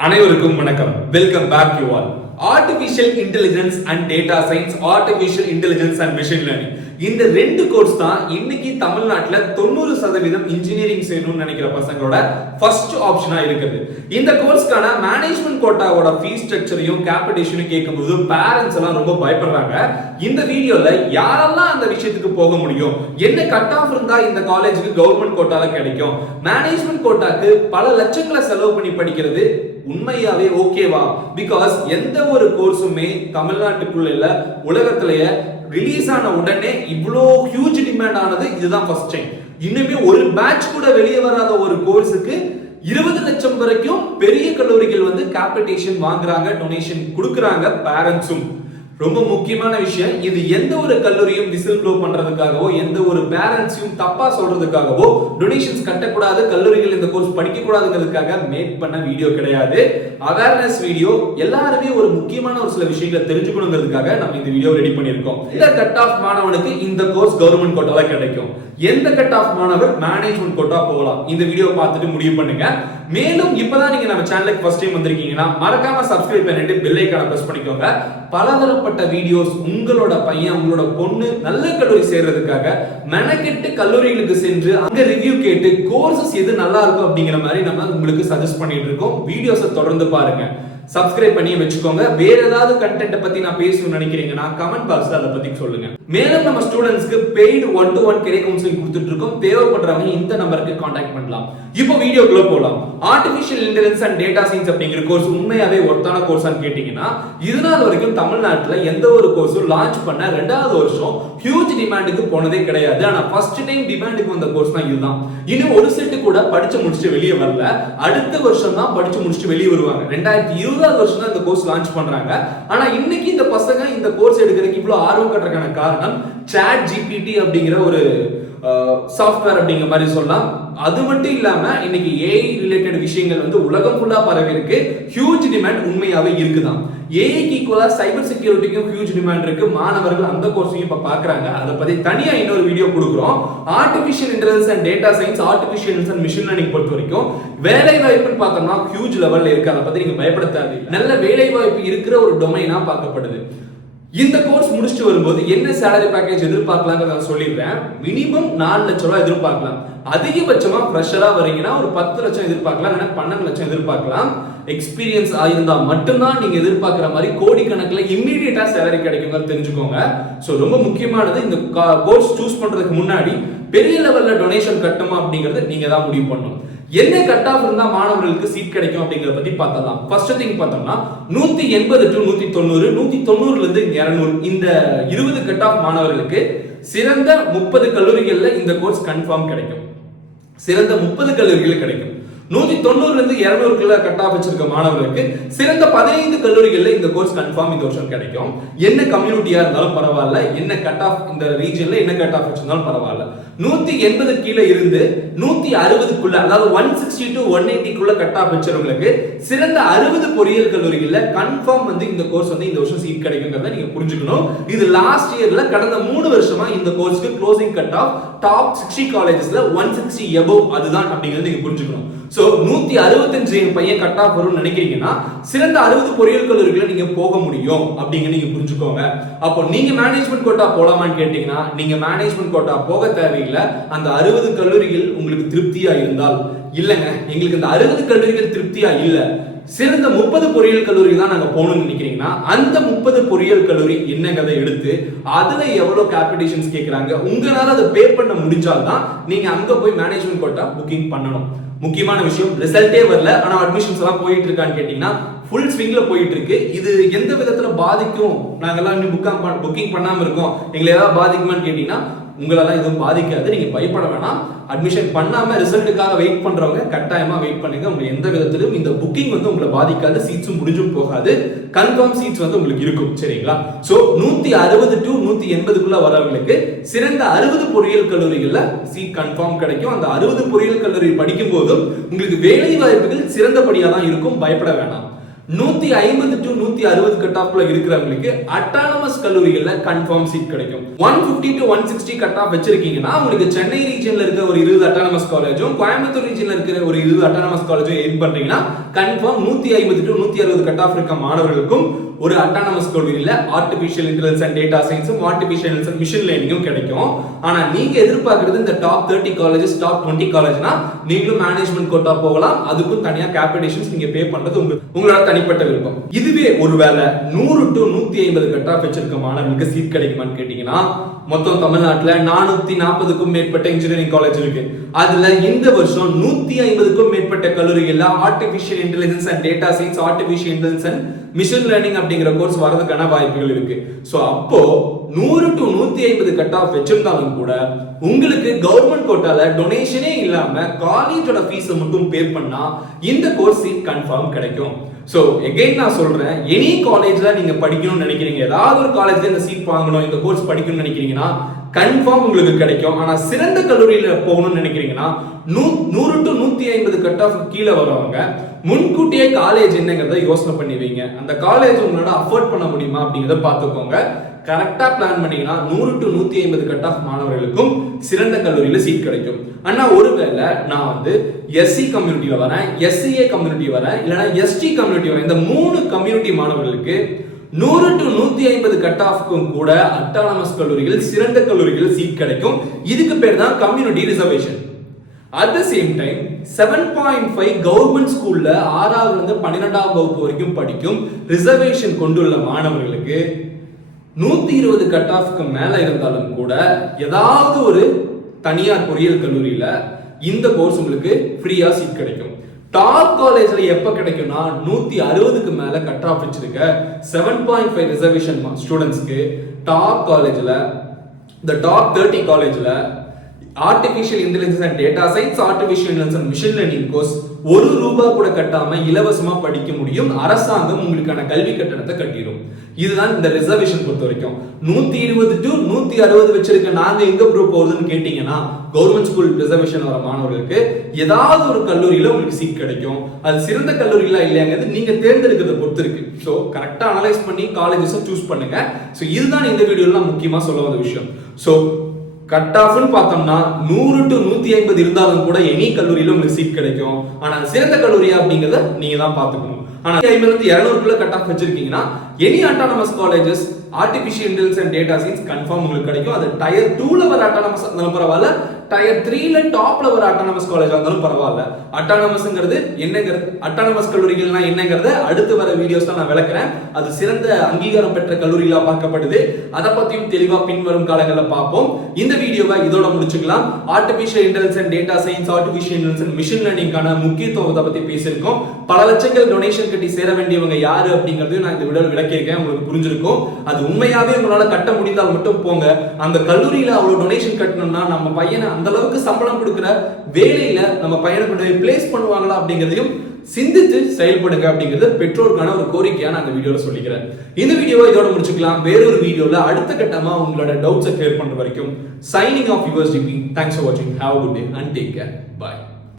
அனைவருக்கும் வணக்கம். Welcome back you all. Artificial intelligence and data science, artificial intelligence and machine learning, இந்த ரெண்டு course தான் இன்னைக்கு தமிழ்நாட்டுல 90% இன்ஜினியரிங் செய்யணும்னு நினைக்கிற பசங்களோட ஃபர்ஸ்ட் ஆப்ஷனா இருக்குது. இந்த கோர்ஸ்க்கான மேனேஜ்மெண்ட் கோட்டாவோட ஃபீஸ் ஸ்ட்ரக்சரையும் கேபிடேஷனையும் கேட்கும்போது பேரண்ட்ஸ் எல்லாம் ரொம்ப பயப்படுறாங்க. இந்த வீடியோல யாரெல்லாம் அந்த விஷயத்துக்கு போக முடியும், என்ன கட் ஆஃப் இருந்தா இந்த காலேஜுக்கு கவர்மெண்ட் கோட்டால கிடைக்கும், மேனேஜ்மெண்ட் கோட்டாக்கு பல லட்சங்களை செலவு பண்ணி படிக்கிறது உண்மையாவே ஓகேவா? பிகாஸ் எந்த ஒரு கோர்ஸுமே தமிழ்நாட்டுக்குள்ள இல்ல, உலகத்திலேயே ரிலீஸ் ஆன உடனே இவ்வளோ ஹியூஜ் டிமாண்ட் ஆனது இதுதான் ஃபர்ஸ்ட் டைம். இன்னுமே ஒரு பேட்ச் கூட வெளியே வராத ஒரு கோர்ஸுக்கு 20 லட்சம் வரைக்கும் பெரிய கல்லூரிகள் வந்து கேபிடேஷன் வாங்குறாங்க, டொனேஷன் கொடுக்கறாங்க பேரண்ட்ஸும். ரொம்ப முக்கியமான விஷயம், இது எந்த ஒரு கல்லூரியும் விசில் ப்ளோ பண்றதுக்காகவோ எந்த ஒரு பேரண்ட்ஸையும் தப்பா சொல்றதுக்காகவோ டொனேஷன்ஸ் கட்டக்கூடாது, கல்லூரிகள் இந்த கோர்ஸ் படிக்க கூடாதுங்கிறதுக்காக மேக் பண்ண வீடியோ கிடையாது. Awareness video. எல்லாருமே ஒரு முக்கியமான ஒரு சில விஷயங்களை தெரிஞ்சுக்கணுங்கிறதுக்காக நம்ம இந்த வீடியோ ரெடி பண்ணியிருக்கோம். இந்த கட் ஆஃப் மாணவனுக்கு இந்த கோர்ஸ் கவர்மெண்ட் கோட்டால கிடைக்கும், எந்த கட் ஆஃப் மாணவர் மேனேஜ்மெண்ட் கோட்டா போகலாம், இந்த வீடியோ பார்த்துட்டு முடிவு பண்ணுங்க. மேலும் இப்பதான் நீங்க நம்ம சேனலுக்கு ஃபர்ஸ்ட் டைம் வந்திருக்கீங்கன்னா மறக்காம சப்ஸ்கிரைப் பண்ணிட்டு பெல் ஐகானை பிரஸ் பண்ணிக்கோங்க. பலதரப்பட்ட வீடியோஸ் உங்களோட பையன் உங்களோட பொண்ணு நல்ல கல்லூரி சேர்றதுக்காக மெனக்கெட்டு கல்லூரிகளுக்கு சென்று அங்க ரிவ்யூ கேட்டு கோர்சஸ் எது நல்லா இருக்கும் அப்படிங்கிற மாதிரி நம்ம உங்களுக்கு சஜஸ்ட் பண்ணிட்டு இருக்கோம். வீடியோஸை தொடர்ந்து பாருங்க, சப்ஸ்கிரைப் பண்ணி வச்சுக்கோங்க. வேற ஏதாவது கண்டென்ட் பத்தி நான் பேசணும்னு நினைக்கிறீங்கன்னா கமெண்ட் பாக்ஸ்ல அதை பத்தி சொல்லுங்க. மேலும் நம்ம ஸ்டூடெண்ட்ஸ்க்கு பெய்டு 1-to-1 கெரியர் கவுன்சிலிங் கொடுத்துட்டு இருக்கோம். தேவைப்படுறவங்க இந்த நம்பருக்கு கான்டாக்ட் பண்ணலாம். இப்போ வீடியோக்குள்ள போலாம். Artificial intelligence and data science அப்படிங்கிற கோர்ஸ் உண்மையாவே ஒர்த்தான கோர்ஸான்னு கேட்டீங்கன்னா, இதனால் வரைக்கும் தமிழ்நாட்டுல எந்த ஒரு கோர்ஸும் லான்ச் பண்ண 2வது வருஷம் ஹியூஜ் டிமாண்டுக்கு போனதே கிடையாது. ஆனா ஃபர்ஸ்ட் டைம் டிமாண்டுக்கு வந்த கோர்ஸ் தான் இதுதான். இன்னும் ஒரு செட்டு கூட படிச்சு முடிச்சுட்டு வெளியே வரல, அடுத்த வருஷம் தான் படிச்சு முடிச்சுட்டு வெளியே வருவாங்க. 2020 வருஷம் தான் இந்த கோர்ஸ் லான்ச் பண்றாங்க. ஆனா இன்னைக்கு இந்த பசங்க இந்த கோர்ஸ் எடுக்கிறதுக்கு இவ்வளவு ஆர்வம் காட்டுறதுக்கான காரணம் சாட் ஜிபிடி அப்படிங்கிற ஒரு சாஃப்ட்வேர் அப்படிங்கிற மாதிரி சொல்லலாம். அது மட்டும் இல்லாம இன்னைக்கு ஏஐ ரிலேட்டட் விஷயங்கள் வந்து உலகம் ஃபுல்லா பரவி இருக்கு. ஹியூஜ் டிமாண்ட் உண்மையாவே இருக்குதான். ஏஐக்கு ஈக்குவலா சைபர் செக்யூரிட்டிக்கும் ஹியூஜ் டிமாண்ட் இருக்கு. மாணவர்கள் அந்த கோர்ஸையும் இப்ப பாக்குறாங்க. அதை பத்தி தனியா இன்னொரு வீடியோ கொடுக்குறோம். Artificial intelligence and data science, artificial intelligence and machine learning பொறுத்த வரைக்கும் வேலை வாய்ப்புன்னு பார்த்தோம்னா ஹியூஜ் லெவல்ல இருக்கு. அதை பத்தி நீங்க பயப்பட தேவையில்லை. நல்ல வேலை வாய்ப்பு இருக்கிற ஒரு டொமைனா பார்க்கப்படுது. இந்த கோர்ஸ் முடிச்சுட்டு வரும்போது என்ன சேலரி பேக்கேஜ் எதிர்பார்க்கலாம்னு சொல்லிடுறேன். மினிமம் 4 லட்சம் ரூபாய் எதிர்பார்க்கலாம். அதிகபட்சமா ஃப்ரெஷரா வரீங்கன்னா ஒரு 10 லட்சம் எதிர்பார்க்கலாம், 12 லட்சம் எதிர்பார்க்கலாம். எக்ஸ்பீரியன்ஸ் ஆயிருந்தா மட்டும்தான் நீங்க எதிர்பார்க்கிற மாதிரி கோடிக்கணக்கில் இம்மீடியட்டா சேலரி கிடைக்குங்க, தெரிஞ்சுக்கோங்க. ஸோ ரொம்ப முக்கியமானது, இந்த கோர்ஸ் சூஸ் பண்றதுக்கு முன்னாடி பெரிய லெவல்ல டொனேஷன் கட்டுமா அப்படிங்கறத நீங்க தான் முடிவு பண்ணணும். என்ன கட் ஆஃப் இருந்தா மாணவர்களுக்கு சீட் கிடைக்கும் அப்படிங்கறத பத்தி பார்த்தலாம். ஃபர்ஸ்ட் திங் பார்த்தோம்னா 180 to 190, 190ல இருந்து 200, இந்த 20 கட் ஆஃப் மாணவர்களுக்கு சிறந்த 30 கல்லூரிகள்ல இந்த கோர்ஸ் கன்ஃபார்ம் கிடைக்கும். சிறந்த 30 கல்லூரிகள் கிடைக்கும். 190ல இருந்து 200 கட் ஆஃப் வச்சிருக்க மாணவர்களுக்கு சிறந்த 15 கல்லூரிகள்ல இந்த கோர்ஸ் கன்ஃபார்ம் இந்த வருஷம் கிடைக்கும். என்ன கம்யூனிட்டியா இருந்தாலும் பரவாயில்ல, என்ன கட் ஆஃப் இந்த ரீஜன்ல என்ன கட் ஆஃப் வச்சிருந்தாலும் பரவாயில்ல. 180 கீழே இருந்து 160க்குள்ள, அதாவது 160 to 180க்குள்ள கட் ஆஃப் வச்சவங்களுக்கு சிறந்த 60 பொறியியல் கல்லூரிகள்ல கன்ஃபார்ம் வந்து இந்த கோர்ஸ் வந்து இந்த வருஷம் சீட் கிடைக்குங்கிறத நீங்க புரிஞ்சுக்கணும். இது லாஸ்ட் இயர்ல கடந்த 3 வருஷமா இந்த கோர்ஸ்க்கு க்ளோசிங் கட் ஆஃப் டாப் 60 காலேஜஸ்ல 160 எபோவ் அதுதான் அப்படிங்கறத நீங்க புரிஞ்சுக்கணும். சோ 165 பையன் கட் ஆஃப் வரும்னு நினைக்கிறீங்கன்னா சிறந்த 60 பொறியியல் கல்லூரிகளை நீங்க போக முடியும் அப்படிங்க நீங்க புரிஞ்சுக்கோங்க. அப்போ நீங்க மேனேஜ்மெண்ட் கோட்டா போலாமான்னு கேட்டீங்கன்னா நீங்க மேனேஜ்மெண்ட் கோட்டா போக தேவையில்லை. அந்த 60 கல்லூரிகள் உங்களுக்கு திருப்தியா இருந்தால், இல்லங்க எங்களுக்கு இந்த 60 கல்லூரிகள் திருப்தியா இல்ல, சிறந்த 30 பொறியியல் கல்லூரி தான் நாங்க போகணும்னு நினைக்கிறீங்கன்னா அந்த 30 பொறியியல் கல்லூரி என்னங்கதை எடுத்து அதுல எவ்வளவு கேபிடேஷன்ஸ் கேட்கறாங்க உங்களால அதை பே பண்ண முடிஞ்சால்தான் நீங்க அங்க போய் மேனேஜ்மெண்ட் கோட்டா புக்கிங் பண்ணணும். முக்கியமான விஷயம், ரிசல்ட்டே வரல ஆனா அட்மிஷன்ஸ் எல்லாம் போயிட்டு இருக்கான்னு கேட்டீங்கன்னா ஃபுல் ஸ்விங்ல போயிட்டு இருக்கு. இது எந்த விதத்துல பாதிக்கும், நாங்கெல்லாம் இன்னும் புக்கிங் பண்ணாம இருக்கோம், எங்களை ஏதாவது பாதிக்குமான்னு கேட்டீங்கன்னா உங்களெல்லாம் எதுவும் பாதிக்காது. நீங்க பயப்பட வேணாம். அட்மிஷன் பண்ணாம ரிசல்ட்டுக்காக வெயிட் பண்றவங்க கட்டாயமா வெயிட் பண்ணுங்க. உங்க எந்த விதத்திலும் இந்த புக்கிங் வந்து உங்களை பாதிக்காது, சீட்ஸும் முடிஞ்சும் போகாது, கன்ஃபார்ம் சீட்ஸ் வந்து உங்களுக்கு இருக்கும். சரிங்களா? சோ 160 to 180க்குள்ள வரவங்களுக்கு சிறந்த 60 பொறியியல் கல்லூரிகள்ல சீட் கன்ஃபார்ம் கிடைக்கும். அந்த 60 பொறியியல் கல்லூரி படிக்கும் போதும் உங்களுக்கு வேலை வாய்ப்புகள் சிறந்தபடியா தான் இருக்கும். பயப்பட வேணாம். 150 to 160 கட் ஆஃப்ல இருக்கிறவங்களுக்கு அட்டானமஸ் கல்லூரிகள்ல கன்ஃபார்ம் சீட் கிடைக்கும். 150 to 160 கட் ஆஃப் வச்சிருக்கீங்கன்னா உங்களுக்கு சென்னை ரீஜன்ல இருக்க ஒரு 20 அட்டானமஸ் காலேஜும் கோயம்புத்தூர் ரீஜன்ல இருக்கிற ஒரு 20 அட்டானமஸ் காலேஜும் எய்ம் பண்றீங்கன்னா கன்ஃபார்ம் 150 to 160 கட் ஆஃப் இருக்க மாணவர்களுக்கும் ஒரு அட்டானமஸ் கல்லூரியில ஆர்டிஃபிஷியல் இன்டெலிஜென்ஸ் அண்ட் டேட்டா சயின்ஸும் ஆர்டிஃபிஷியல் இன்டெலிஜென்ஸ் அண்ட் மிஷின் லேர்னிங்கும் கிடைக்கும். ஆனா நீங்க எதிர்பார்க்கிறது இந்த டாப் 30 காலேஜஸ் டாப் 20 காலேஜ்னா நீங்களும் மேனேஜ்மெண்ட் கோட்டா போகலாம். அதுக்கும் தனியா கேபிடேஷன்ஸ் நீங்க பே பண்றது உங்களோட தனிப்பட்ட விருப்பம். இதுவே ஒருவேளை 100 to 150 கட் ஆஃப் வச்சிருக்க மாணவர்களுக்கு சீட் கிடைக்குமான்னு கேட்டீங்கன்னா மொத்தம் தமிழ்நாட்டுல 440க்கும் மேற்பட்ட இன்ஜினியரிங் காலேஜ் இருக்கு. அதுல இந்த வருஷம் 150க்கும் மேற்பட்ட கல்லூரிகள்ல artificial intelligence and data science artificial intelligence and machine learning அப்படிங்கிற கோர்ஸ் வரதுக்கான வாய்ப்புகள் இருக்கு. சோ அப்போ 100 to 150 கட் ஆஃப் வச்சிருந்தாலும் கூட உங்களுக்கு கவர்மெண்ட் கோட்டால டொனேஷனே இல்லாம காலேஜோட ஃபீஸ் மட்டும் பே பண்ணா இந்த கோர்ஸ் சீட் கன்ஃபார்ம் கிடைக்கும். சோ எகைன் நான் சொல்றேன், எனி காலேஜ்ல நீங்க படிக்கணும்னு நினைக்கிறீங்க, ஏதாவது ஒரு காலேஜ்ல இந்த சீட் வாங்கணும் இந்த கோர்ஸ் படிக்கணும்னு நினைக்கிறீங்கன்னா கன்ஃபார்ம் உங்களுக்கு கிடைக்கும். ஆனா சிறந்த கல்லூரியில போகணும்னு நினைக்கிறீங்கன்னா 100 to 150 கட் ஆஃப் கீழே வரவங்க முன்கூட்டியே காலேஜ் என்னங்கிறத யோசனை பண்ணி வைங்க. அந்த காலேஜ் உங்களோட அஃபோர்ட் பண்ண முடியுமா அப்படிங்கறத பார்த்துக்கோங்க. கரெக்டா பிளான் பண்ணீங்கன்னா 100 to 150 கட் ஆஃப் மாணவர்களுக்கும் சிறந்த கல்லூரியில சீட் கிடைக்கும். ஆனா ஒருவேளை நான் எஸ்சி கம்யூனிட்டியில வரேன், எஸ்சிஏ கம்யூனிட்டி வரேன், இல்லைன்னா எஸ்டி கம்யூனிட்டி வரேன், இந்த 3 கம்யூனிட்டி மாணவர்களுக்கு 100 to 150 கட் ஆஃப்க்கும் கூட அட்டானமஸ் கல்லூரிகள் சிறந்த கல்லூரிகள் சீட் கிடைக்கும். இதுக்கு பேர் தான் community reservation. At the same time 7.5 government ஸ்கூல்ல 6வது இருந்து 12ஆம் வகுப்பு வரைக்கும் படிக்கும் ரிசர்வேஷன் கொண்டுள்ள மாணவர்களுக்கு 120 கட் ஆஃப்க்கு மேல இருந்தாலும் கூட ஏதாவது ஒரு தனியார் பொறியியல் கல்லூரியில இந்த கோர்ஸ் உங்களுக்கு ஃப்ரீயா சீட் கிடைக்கும். டாப் காலேஜ்ல எப்ப கிடைக்கும்னா 160க்கு மேல கட் ஆஃப் வச்சிருக்க 7.5 ரிசர்வேஷன் ஸ்டூடெண்ட்ஸ்க்கு டாப் காலேஜ்ல இந்த டாப் 30 காலேஜ்ல artificial intelligence and data science artificial intelligence and machine learning course ₹1 கூட கட்டாம இலவசமா படிக்க முடியும். அரசாங்கம் உங்களுக்கான கல்வி கட்டணத்தை கட்டிடும். இதுதான் இந்த ரிசர்வேஷன் பொறுத்த வரைக்கும். 120 to 160 வச்சிருக்க நாங்க எங்க ப்ரூவ் போகுதுன்னு கேட்டீங்கன்னா கவர்மெண்ட் ஸ்கூல் ரிசர்வேஷன் வர மாணவர்களுக்கு ஏதாவது ஒரு கல்லூரியில உங்களுக்கு சீட் கிடைக்கும். அது சிறந்த கல்லூரியில இல்லையாங்கிறது நீங்க தேர்ந்தெடுக்கிறத பொறுத்து இருக்கு. ஸோ கரெக்டா அனலைஸ் பண்ணி காலேஜஸ் சூஸ் பண்ணுங்க. ஸோ இதுதான் இந்த வீடியோல நான் முக்கியமா சொல்ல வந்த விஷயம். ஸோ கட் ஆஃப்னு பார்த்தோம்னா 100 to 150 இருந்தாலும் கூட எனி கல்லூரியில உங்களுக்கு சீட் கிடைக்கும். ஆனா சிறந்த கல்லூரியா அப்படிங்கறத நீங்க தான் பாத்துக்கணும். ஆனா 50 இருந்து 200 கட் ஆஃப் வச்சிருக்கீங்கன்னா any autonomous colleges artificial intelligence and data science confirm உங்களுக்கு கிடைக்கும். அது டயர் 2ல வர அட்டானமஸ் இருந்தாலும் பரவாயில்ல, டயர் 3ல டாப்ல வர அட்டானமஸ் காலேஜா இருந்தாலும் பரவாயில்ல. அட்டானமஸ்ங்கிறது என்னங்கிறது, அட்டானமஸ் கல்லூரிகள்னா என்னங்கிறத அடுத்து வர வீடியோஸ் தான் நான் விளக்குறேன். அது சிறந்த அங்கீகாரம் பெற்ற கல்லூரிகளா பார்க்கப்படுது. அதை பத்தியும் தெளிவா பின்வரும் காலங்களில் பார்ப்போம். இந்த வீடியோவை இதோட முடிச்சுக்கலாம். Artificial intelligence and data science artificial intelligence and machine லேர்னிங்கான முக்கியத்துவத்தை பத்தி பேசியிருக்கோம். பல லட்சங்கள் டொனேஷன் கட்டி சேர வேண்டியவங்க யாரு அப்படிங்கறதையும் நான் இந்த வீடியோவில் விளக்கியிருக்கேன். உங்களுக்கு புரிஞ்சிருக்கும். அது உண்மையாவே உங்களால கட்ட முடிந்தால் மட்டும் போங்க. அந்த கல்லூரியில அவ்வளவு டொனேஷன் கட்டணும்னா நம்ம பையனை அந்த அளவுக்கு சம்பளம் கொடுக்கிற வேலையில நம்ம பையனை கொண்டு போய் பிளேஸ் பண்ணுவாங்களா அப்படிங்கிறதையும் சிந்தித்து செயல்படுங்க அப்படிங்கிறது பெற்றோருக்கான ஒரு கோரிக்கையா நான் இந்த வீடியோல சொல்லிக்கிறேன். இந்த வீடியோவை இதோட முடிச்சுக்கலாம். வேறொரு வீடியோல அடுத்த கட்டமா உங்களோட டவுட்ஸை கிளியர் பண்ற வரைக்கும் signing off yours GP. Thanks for வாட்சிங். ஹேவ் a good day and take care. Bye.